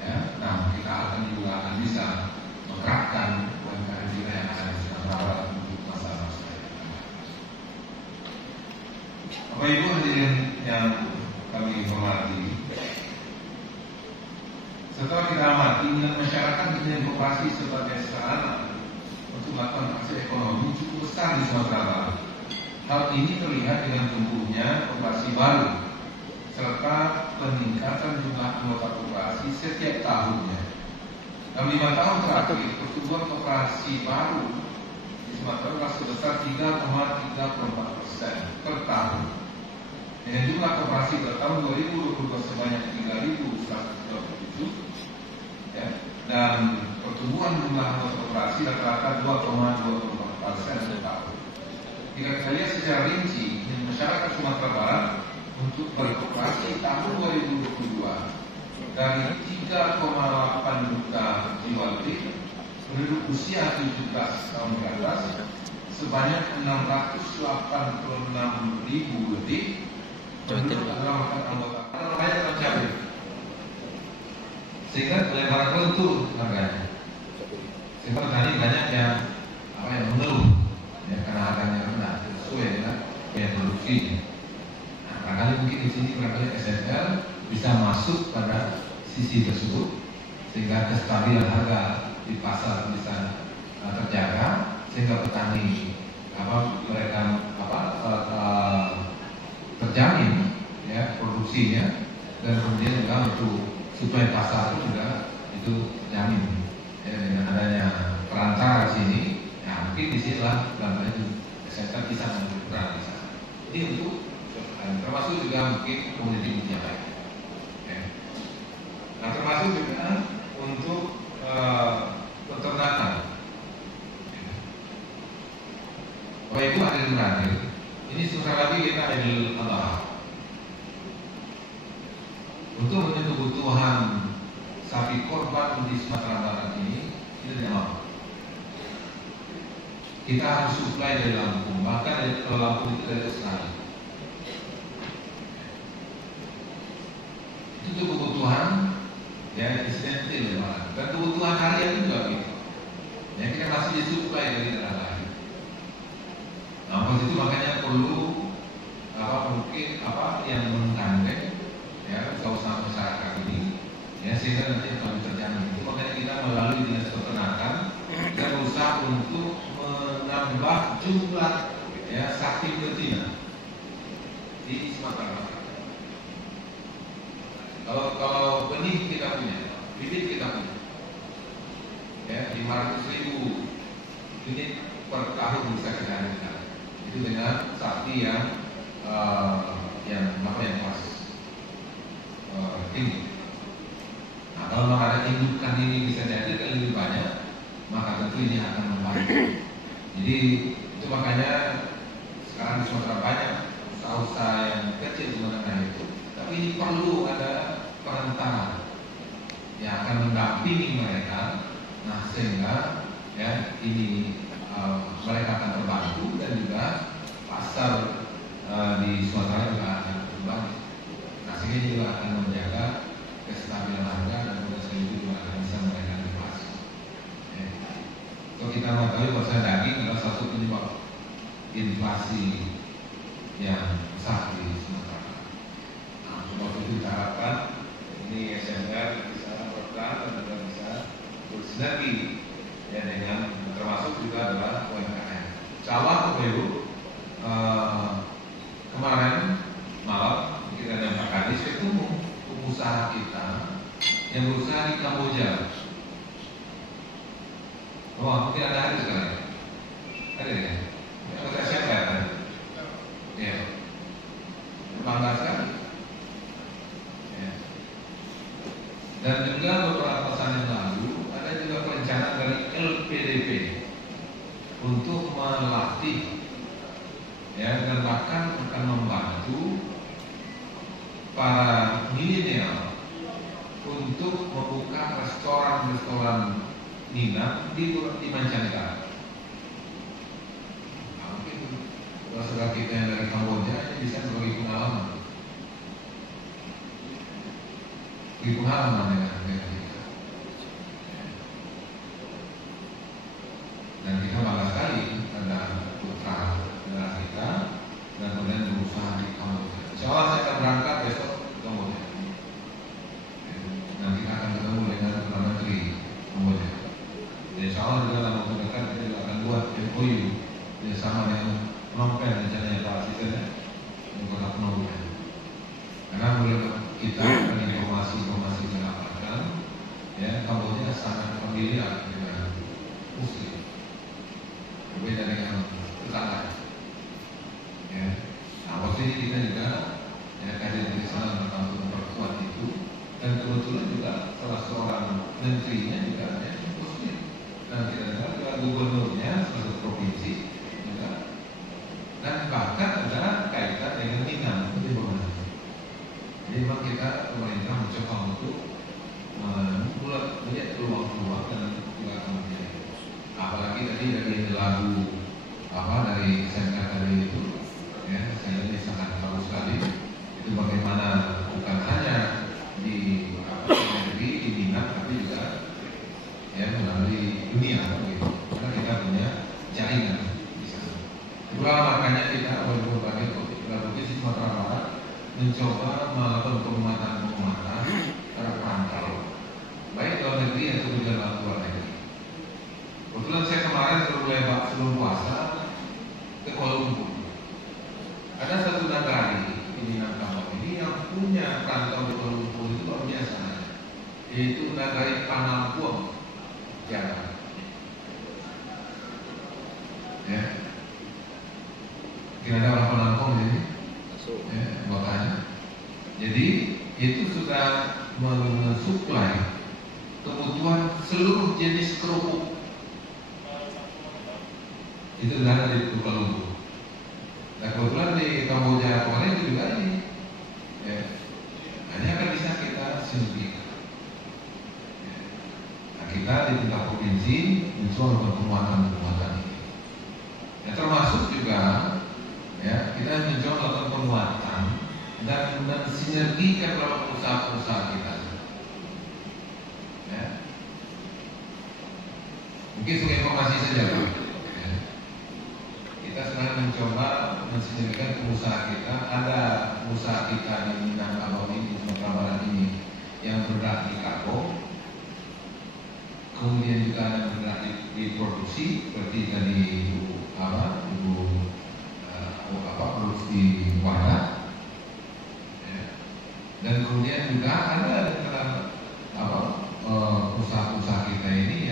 ya. Nah, kita akan bisa menggerakkan UMKM kita yang ada di Sumatera Barat untuk masa-masa yang akan datang. Bapak Ibu hadirin yang kami hormati, setelah kita amati minat masyarakat dengan koperasi sebagai sarana untuk melakukan aksi ekonomi cukup besar di Sumatera Barat. Hal ini terlihat dengan tumbuhnya koperasi baru serta peningkatan jumlah anggota koperasi setiap tahunnya. Dalam 5 tahun terakhir, pertumbuhan koperasi baru di Sumatera Barat sebesar 3,34% per tahun. Dengan jumlah koperasi pada tahun 2022 sebanyak 3.137, ya, dan pertumbuhan jumlah anggota koperasi rata-rata 2,24% per tahun. Jika kita lihat secara rinci, masyarakat Sumatera Barat untuk berkoperasi tahun 2022 dari 3,8 juta jiwa lebih, penduduk usia 17 tahun ke atas sebanyak 686.000 lebih penduduk adalah anggota tercapai, sehingga lebar runtuh harganya. Sehingga petani banyak yang mengeluh, ya, karena harganya rendah sesuai dengan biaya produksinya. Nah, barangkali mungkin di sini SMR bisa masuk pada sisi tersebut, sehingga kestabilan harga di pasar bisa terjaga, sehingga petani terjamin, ya, produksinya, dan kemudian juga untuk suplai pasar itu juga itu terjamin, ya, dengan adanya perantara di sini. Ya, mungkin di sini lah itu SMR bisa mengambil peran di sana. Ini untuk termasuk juga mungkin komoditi yang lain. Ya. Nah, termasuk juga untuk peternakan. Bapak Ibu hadirin berhadir, ini sebentar lagi kita Idul Adha. Untuk memenuhi kebutuhan sapi korban di Sumatera Barat ini kita tidak mampu. Kita harus suplai dari Lampung, bahkan dari Lampung itu dari Australia. Itu kebutuhan, ya, insidentil, dan kebutuhan harian juga gitu. Ya, kita masih disuplai dari daerah lain. Nah, itu makanya perlu mungkin yang menggandeng, ya, usaha masyarakat ini, ya, sehingga nanti kalau terjamin itu makanya kita melalui dinas peternakan kita berusaha untuk menambah jumlah ya sapi betina di Sumatera Barat. Kalau benih kita punya, bibit kita punya, ya 500.000 unit per tahun bisa kita hasilkan. Itu dengan sapi yang kelas tinggi. Nah, kalau ada indukan ini bisa jadi lebih banyak, maka tentu ini akan membantu. Jadi itu makanya sekarang di Sumatera banyak usaha-usaha yang kecil menengah itu, tapi ini perlu ada perantara yang akan mendampingi mereka. Nah sehingga ya ini mereka akan terbantu dan juga pasar di Sumatera juga akan terbantu. Nah sehingga juga akan menjaga kestabilan harga dan selain itu juga akan bisa menaikkan inflasi. Kalau kita mengetahui bahwa daging adalah satu penyebab inflasi yang besar di Sumatera. Nah, sebab itu diharapkan ini SMR bisa berperan dan juga bisa bersinergi ya dengan termasuk juga adalah UMKM. Insyaallah kemarin malam kita ada Pak Kadis ketemu pengusaha kita yang berusaha di Kamboja. Oh, mungkin ada hari sekarang. Ada ya? Saya siapa ya? Ya. Bangga sekali. Ya. Dan juga beberapa saat yang lalu ada juga perencanaan dari LPDP untuk melatih ya dan bahkan akan membantu para milenial untuk membuka restoran-restoran minat di mancanegara. Nah, mungkin saudara kita yang dari Kamboja ini bisa sebagai pengalaman. Beri pengalaman dengan kita. Dan kita bangga sekali ada putra negara kita dan kemudian berusaha di Kamboja. Insya Allah saya akan berangkat besok ke Kamboja. Dan kita akan ketemu dengan Perdana Menteri Kamboja. Insya Allah juga dalam waktu dekat kita juga akan buat MOU bersama dengan Phnom Penh rencananya Pak Asisten di Kota Phnom Penh. Karena menurut kita dengan informasi-informasi yang didapatkan, ya Kamboja sangat familiar dengan Muslim, berbeda dengan tetangga. Ya, nah waktu ini kita juga ya kajian di sana tentang memperkuat itu, dan kebetulan juga salah seorang menterinya juga ya, Muslim. Dan kita dengar juga gubernurnya salah satu provinsi juga, dan bahkan ada kaitan dengan Minang. Jadi memang kita pemerintah mencoba untuk melihat peluang-peluang dan juga kemudian apalagi tadi dari lagu dari SMK tadi itu ya saya ini sangat bagus sekali. Itu bagaimana bukan hanya di negeri di Minang tapi juga ya melalui dunia begitu. Karena kita punya jaringan di sana. Itulah makanya kita berbagai provinsi Sumatera Barat mencoba melakukan penguatan para perantau baik dalam negeri atau juga dalam luar negeri. Kebetulan saya kemarin sebelum puasa ke Kuala Lumpur. Ada satu nagari di Minangkabau ini yang punya perantau di Kuala Lumpur itu luar biasa, yaitu nagari Panampuang Jakarta. Ya, kira ada orang Panampuang di sini? Ya, makanya. Jadi itu sudah mensuplai kebutuhan seluruh jenis kerupuk. Itu ada di Kuala Lumpur. Nah kebetulan di Kamboja kemarin itu juga ini. Ya. Hanya akan bisa kita sinergikan. Ya. Nah kita di tingkat provinsi mencoba penguatan ini. Ya termasuk juga ya kita mencoba melakukan penguatan dan sinergikan dalam usaha-usaha kita. Ya. Mungkin sebagai informasi saja, Pak. Ya. Kita sebenarnya mencoba mensinergikan usaha kita. Ada usaha kita di Minangkabau ini, di Sumatera Barat ini yang bergerak di kargo. kemudian juga ada bergerak di produksi seperti tadi ibu produksi wadah, ya. Dan kemudian juga ada usaha-usaha kita ini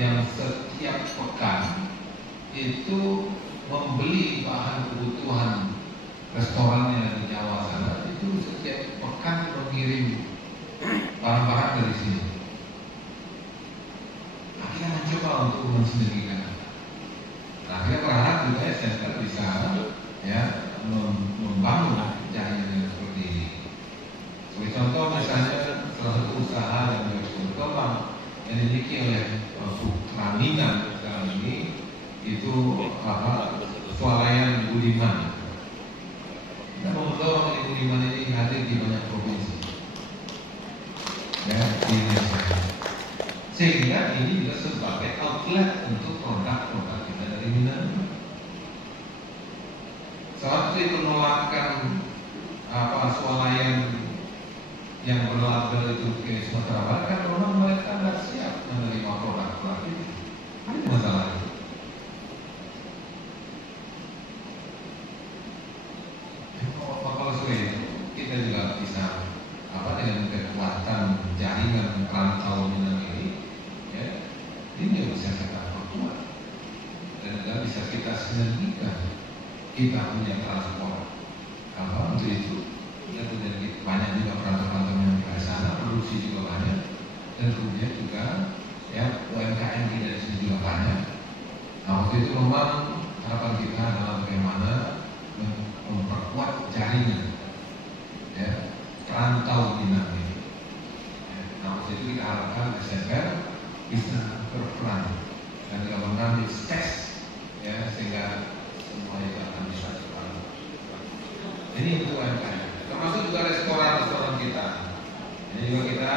yang setiap pekan itu membeli bahan kebutuhan restoran yang di Jawa sana, itu setiap pekan mengirim barang-barang dari sini. Nah, kita mencoba untuk mensinergikan. Nah, kita berharap juga SMK bisa membangun jaringan seperti ini. Sebagai contoh misalnya salah satu usaha yang berkembang yang dimiliki oleh Putra Minang sekarang ini itu Swalayan Budiman. Kita mendorong Budiman ini hadir di banyak provinsi, ya, di Indonesia. Sehingga ini juga sebagai outlet untuk produk-produk kita dari Minang. Saat itu penolakan swalayan yang berlabel itu ke Sumatera Barat, kan memang mereka tidak siap menerima produk-produk itu. Ada masalah. Kalau sudah kita juga bisa dengan kekuatan jaringan rantau Minang ini, ya, ini bisa kita perkuat dan juga bisa kita sinergikan. Kita punya transport untuk itu, ya, banyak juga perantau-perantau yang di sana, produksi juga banyak, dan kemudian juga ya UMKM kita di sini juga banyak. Nah, waktu itu memang harapan kita adalah bagaimana memperkuat jaringan, ya, perantau Minang ini. Ya, nah, waktu itu kita harapkan SMK bisa berperan dan juga mengambil tes, ya, sehingga semua itu akan bisa terbangun. Ini untuk UMKM, termasuk juga restoran-restoran kita. Ini juga kita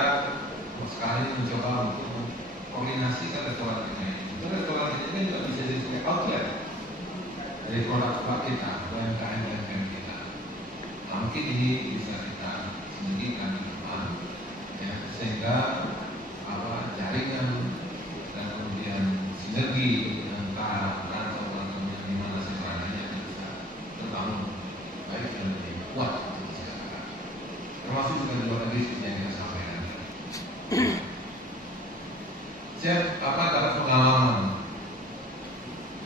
sekali mencoba untuk koordinasikan restoran kita ini. Itu restoran kita juga bisa jadi sebagai outlet dari produk kita, UMKM kita. Nah, mungkin ini bisa kita sinergikan di depan, ya, sehingga jaringan dan kemudian sinergi antara rantau-rantau yang di mana sebenarnya bisa terbangun baik dan lebih kuat, termasuk juga di luar negeri seperti yang kita sampaikan. Saya dapat pengalaman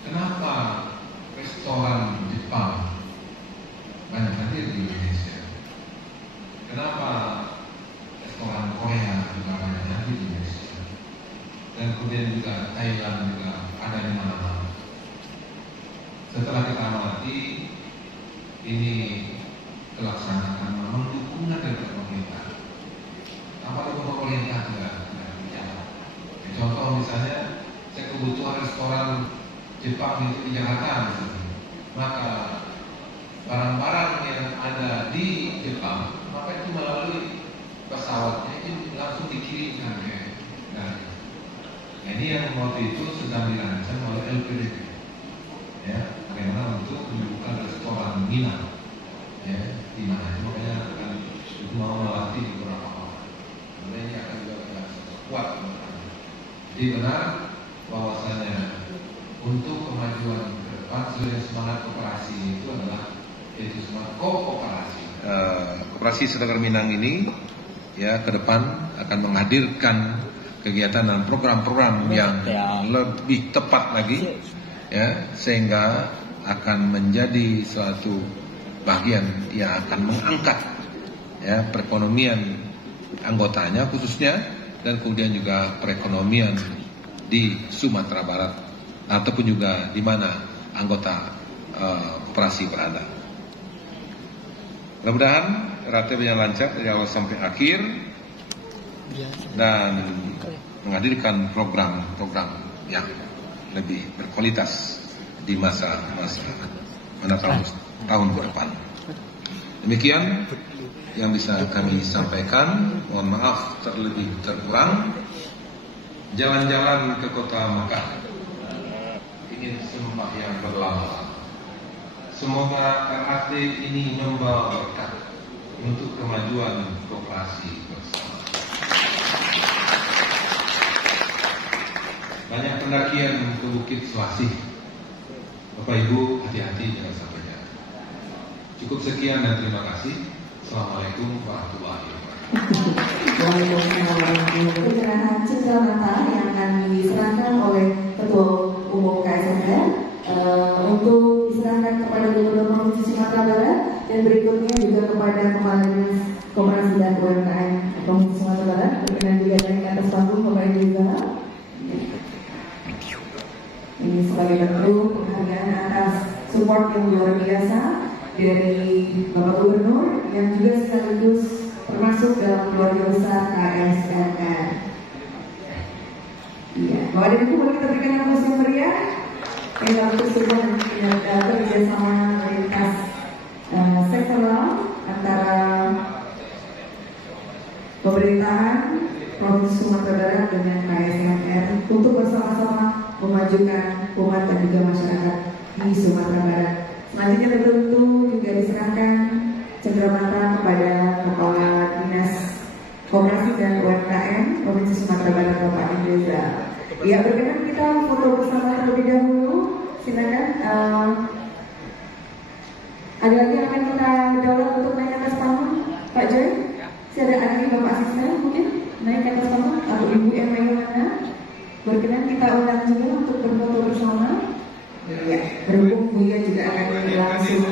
kenapa restoran Jepang banyak hadir di Indonesia, kenapa restoran Korea juga banyak hadir di Indonesia, dan kemudian juga Thailand juga ada di mana-mana. Setelah kita amati, ini terlaksanakan memang dukungan dari pemerintah. Apa dukungan pemerintah juga berjalan. Contoh misalnya, saya kebutuhan restoran Jepang itu di Jakarta, misalnya, maka barang-barang yang ada di Jepang, maka itu melalui pesawatnya itu langsung dikirimkan ke negara. Nah, ini yang waktu itu sedang dirancang oleh LPDP, ya, bagaimana untuk membuka restoran Minang, ya, di mana itu makanya akan mau melatih beberapa orang. Kemudian ini akan juga kuat. Jadi benar bahwasanya untuk kemajuan ke depan seluruh semangat koperasi itu adalah yaitu semangat kooperasi. Koperasi Saudagar Minang ini, ya, ke depan akan menghadirkan kegiatan dan program-program yang lebih tepat lagi, ya, sehingga akan menjadi suatu bagian yang akan mengangkat, ya, perekonomian anggotanya khususnya, dan kemudian juga perekonomian di Sumatera Barat ataupun juga di mana anggota koperasi berada. Mudah-mudahan relatifnya lancar dari awal sampai akhir dan menghadirkan program-program yang lebih berkualitas di masa-masa tahun ke depan. Demikian yang bisa kami sampaikan. Mohon maaf terlebih terkurang. Jalan-jalan ke kota Mekah, ingin sembahyang berlama. Semoga RAT ini membawa berkah untuk kemajuan koperasi bersama. banyak pendakian ke Bukit Selasih. Bapak Ibu hati-hati jangan sampai jatuh. Cukup sekian dan terima kasih. Assalamualaikum warahmatullahi wabarakatuh. Penyerahan cendera mata yang akan diserahkan oleh Ketua Umum KSNR untuk diserahkan kepada Gubernur Provinsi Sumatera Barat dan berikutnya juga kepada Kepala Dinas Koperasi dan UMKM Provinsi Sumatera Barat. Berkenan juga naik ke atas panggung Bapak Ibu juga. Ini sebagai bentuk penghargaan atas support yang luar biasa dari Bapak Gubernur yang juga sekaligus termasuk dalam keluarga besar KSNR. Iya, Bapak dan Ibu boleh kita berikan aplaus yang meriah. Kita tersebut kerjasama lintas sektoral antara pemerintahan Provinsi Sumatera Barat dengan KSNR untuk bersama-sama memajukan umat dan juga masyarakat di Sumatera Barat. Selanjutnya tentu juga diserahkan cendera mata kepada Kepala Dinas Koperasi dan UMKM Provinsi Sumatera Barat Bapak Indra. Ya, berkenan kita foto bersama terlebih dahulu. Silakan. Ada lagi yang akan kita daulat untuk naik ke atas panggung, Pak Joy? Ada lagi Bapak Asisten mungkin naik ke atas panggung atau Ibu yang bagaimana? Berkenan kita undang juga untuk berfoto bersama. Ya, berhubung Buya juga akan langsung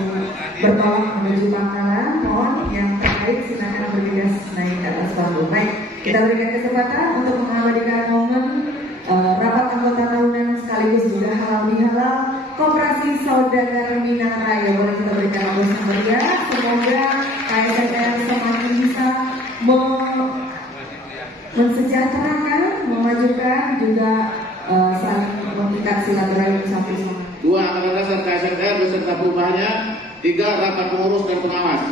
bertolak menuju Pangkalan. Mohon yang terkait silakan bergegas naik ke atas panggung. Baik, kita berikan kesempatan untuk mengabadikan momen rapat anggota tahunan sekaligus juga halal bihalal Koperasi Saudagar Minang Raya. Boleh kita berikan aplaus yang meriah. Semoga KSNR semakin bisa mensejahterakan, memajukan juga saling mengikat silaturahmi sampai sama. 2. Angkatan Dasar KSNR beserta perubahannya. 3. Rapat pengurus dan pengawas.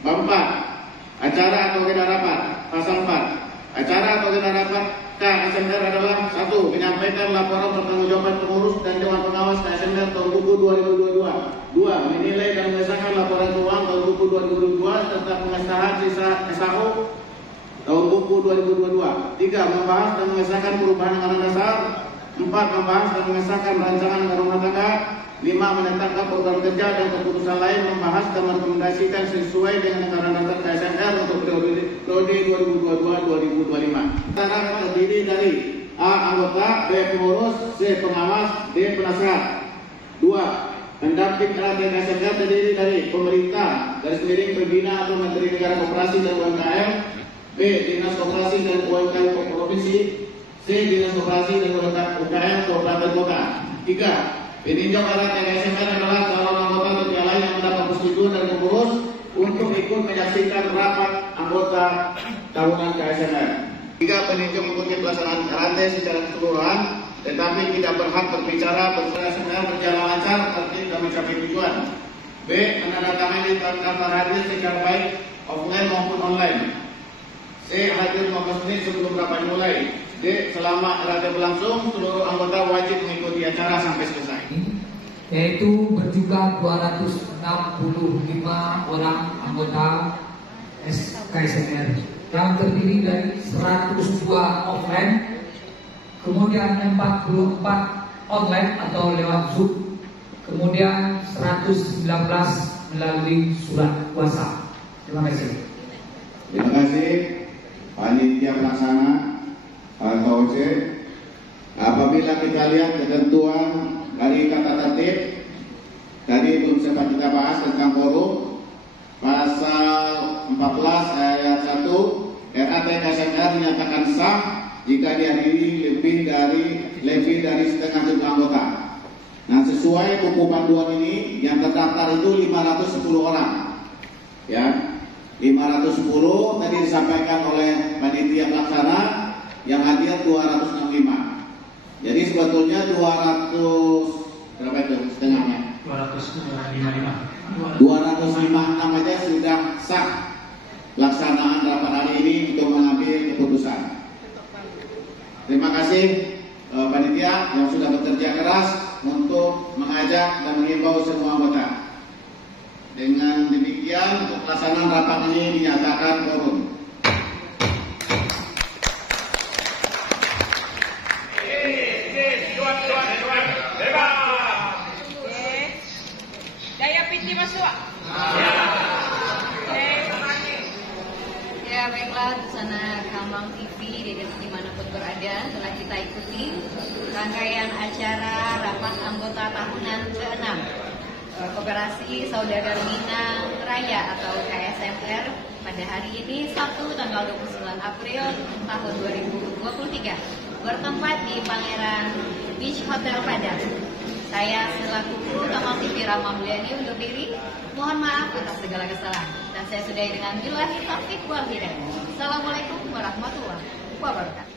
4. Acara atau agenda rapat. Pasal 4. Acara atau agenda rapat KSNR adalah 1. Menyampaikan laporan pertanggungjawaban pengurus dan Dewan Pengawas KSNR tahun buku 2022. 2. Menilai dan mengesahkan laporan keuangan tahun buku 2022 serta pengesahan sisa SAO tahun buku 2022. 3. Membahas dan mengesahkan perubahan anggaran dasar. 4. Membahas dan mengesahkan rancangan anggaran rumah tangga. 5. Menetapkan program kerja dan keputusan lain, membahas dan merekomendasikan sesuai dengan anggaran dasar KSNR untuk periode 2022-2025. Rapat terdiri dari A. Anggota, B. Pengurus, C. Pengawas, D. Penasehat. 2. Pendamping RT KSNR terdiri dari pemerintah, garis miring pembina atau Menteri Negara Koperasi dan UMKM. B. Dinas Koperasi dan UMKM Provinsi. C. Dinas Koperasi dan UMKM Kabupaten Kota. 3. Peninjau RT KSNR adalah calon anggota atau pihak lain yang mendapat persetujuan dari pengurus untuk ikut menyaksikan rapat anggota tahunan KSNR. 3. Peninjau mengikuti pelaksanaan RT secara keseluruhan, tetapi tidak berhak berbicara KSNR berjalan lancar, tertib dan mencapai tujuan. B. Menandatangani daftar hadir secara baik offline maupun online. C. Hadir 15 menit sebelum rapat dimulai. D. Selama RT berlangsung, seluruh anggota wajib mengikuti acara sampai selesai. Yaitu berjumlah 265 orang anggota KSNR yang terdiri dari 102 offline, kemudian 44 online atau lewat Zoom, kemudian 119 melalui surat kuasa. Terima kasih. Terima kasih Panitia Pelaksana KOC. Apabila kita lihat ketentuan dari kata tertib, tadi belum sempat kita bahas tentang forum. Pasal 14 ayat 1, RAT KSNR dinyatakan sah jika dihadiri lebih dari setengah jumlah anggota. Nah, sesuai buku panduan ini yang terdaftar itu 510 orang. Ya, 510 tadi disampaikan oleh panitia pelaksana, yang hadir 265. Jadi sebetulnya 200 berapa itu setengahnya? 256 aja sudah sah pelaksanaan rapat hari ini untuk mengambil keputusan. Terima kasih panitia yang sudah bekerja keras untuk mengajak dan mengimbau semua anggota. Dengan demikian pelaksanaan rapat ini dinyatakan quorum. G Daya Piti Masua. Ya baiklah, Busana Kamang TV dimanapun berada, telah kita ikuti rangkaian acara rapat anggota tahunan ke-6 Koperasi Saudagar Minang Raya atau KSMR pada hari ini Sabtu tanggal 29 April tahun 2023 bertempat di Pangeran Beach Hotel Padang. Saya selaku kru Kamang TV Rama Mulyani undur diri. Mohon maaf atas segala kesalahan. Dan saya sudahi dengan billahi taufiq wal hidayah. Assalamualaikum warahmatullahi wabarakatuh.